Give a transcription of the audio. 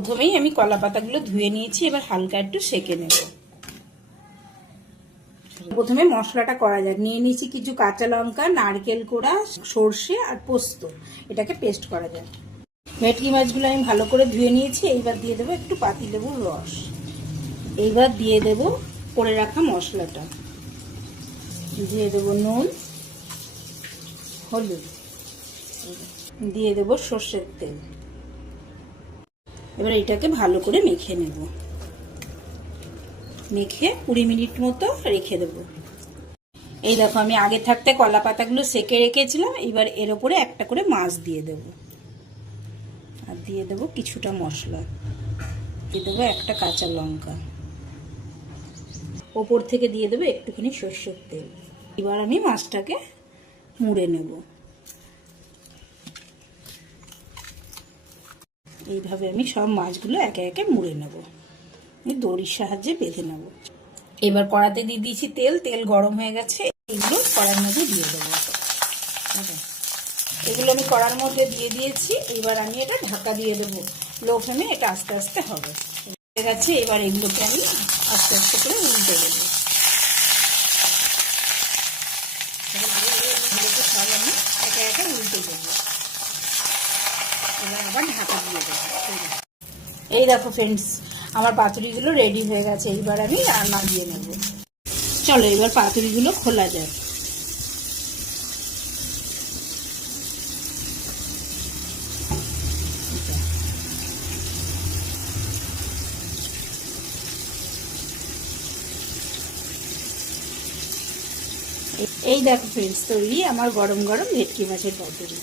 প্রথমেই আমি কলা পাতাগুলো ধুয়ে নিয়েছি, এবার হালকা একটু সেঁকে নেব। প্রথমে মশলাটা করা যাক। নিয়ে নিয়েছি কিছু কাঁচা লঙ্কা, নারকেল কোড়া, সর্ষে আর পোস্ত। এটাকে পেস্ট করা যাক। ভেটকি মাছগুলো আমি ভালো করে ধুয়ে নিয়েছি। এইবার দিয়ে দেবো একটু পাতিলেবুর রস। এইবার দিয়ে দেব করে রাখা মশলাটা, দিয়ে দেবো নুন, হলুদ, দিয়ে দেবো সর্ষের তেল। এবার এটাকে ভালো করে মেখে নেব। মেখে 20 মিনিট মতো রেখে দেব। এই দেখো আমি আগে থাকতে কলা পাতাগুলো সেঁকে রেখেছিলাম। এবার এর ওপরে একটা করে মাছ দিয়ে দেব, আর দিয়ে দেবো কিছুটা মশলা, দিয়ে দেবো একটা কাঁচা লঙ্কা, ওপর থেকে দিয়ে দেবো একটুখানি সর্ষের তেল। এবার আমি মাছটাকে মুড়ে নেব। এইভাবে আমি সব মাছগুলো একে একে মুড়ে নেব। দড়ির সাহায্যে বেঁধে নেব। এবার কড়াতে দিয়ে দিয়েছি তেল। তেল গরম হয়ে গেছে। এগুলো কড়ার মধ্যে দিয়ে দেবো। এগুলো আমি কড়ার মধ্যে দিয়ে দিয়েছি। এবার আমি এটা ঢাকা দিয়ে দেবো। লো ফ্লেমে এটা আস্তে আস্তে হবে। হয়ে গেছে। এবার এগুলোকে আমি আস্তে আস্তে করে উল্টে দেবো। এগুলোকে সব আমি একে একে উল্টে দেবো। এবার আবার ঢাকা দিয়ে দেবো। এই দেখো ফ্রেন্ডস, আমার পাতুরিগুলো রেডি হয়ে গেছে। এইবার আমি রান্না দিয়ে নেব। চলো এবার পাতুরিগুলো খোলা যায়। এই দেখো ফ্রেন্ডস, তৈরি আমার গরম গরম ভেটকি মাছের পাতুরি।